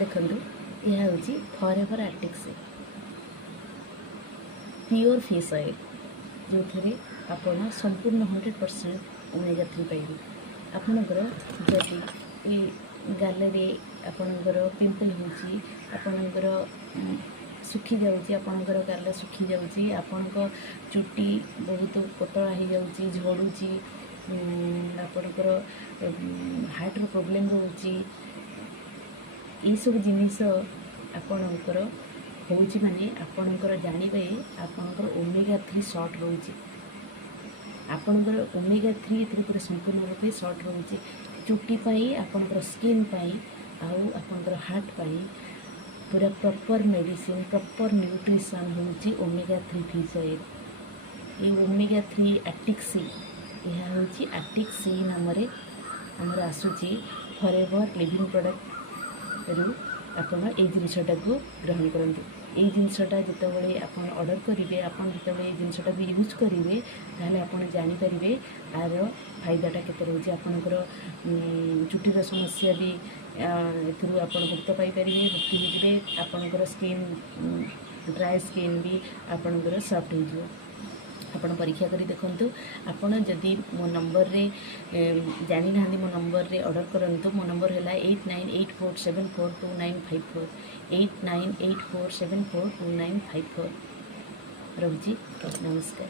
देखु यह हूँ फॉरएवर आर्टिक सी प्योर फिश ऑयल जो थे आपण संपूर्ण 100% ओमेगा 3 पाइबे। आपणकर जदि गालरे आपणकर पिंपल होकर सुखी जाऊँगी आपणकर गाल सुखी जाऊँगी आपण चुटी बहुत पतला हो जाऊँगी झड़ुची आपणकर हार्टर प्रोब्लेम रोचे ये सब जिनिस आपणकर होची माने आपणकर जानवे आपणकर ओमेगा 3 शॉर्ट रोचे आपणकर ओमेगा 3 पूरा संपूर्ण रूप शॉर्ट रोचे चुटी पाई आपणकर स्किन पाई आउ आपणकर हार्ट पाई पूरा प्रॉपर मेडिसिन प्रॉपर न्यूट्रिशन होची ओमेगा 3 फिश ऑयल। ये ओमेगा 3 आर्टिक सी यह होची आर्टिक सी नाम आमर आसूची फॉरएवर लिविंग प्रोडक्ट रु आपण ये जिनसटा को ग्रहण करंतु। ये जिनसटा जितेबाला आप ऑर्डर करेंगे आपन जितेबाला ये जिनसटा भी यूज करेंगे ताहले आपण जानि परिबे आर फायदाटा केते रहउची आपनकर चुटीर समस्या भी एथरू आपण मुक्त पाई परिबे मुक्ति हो जिवे आपनकर स्किन ड्राई स्किन भी आपनकर सॉफ्ट हो जिवो। आपण परीक्षा करी देखंतु आपण जदि मो नंबर रे जानि ना मो नंबर रे ऑर्डर करंतु मो नंबर हैला 8984742954 8984742954 रहुची। नमस्कार।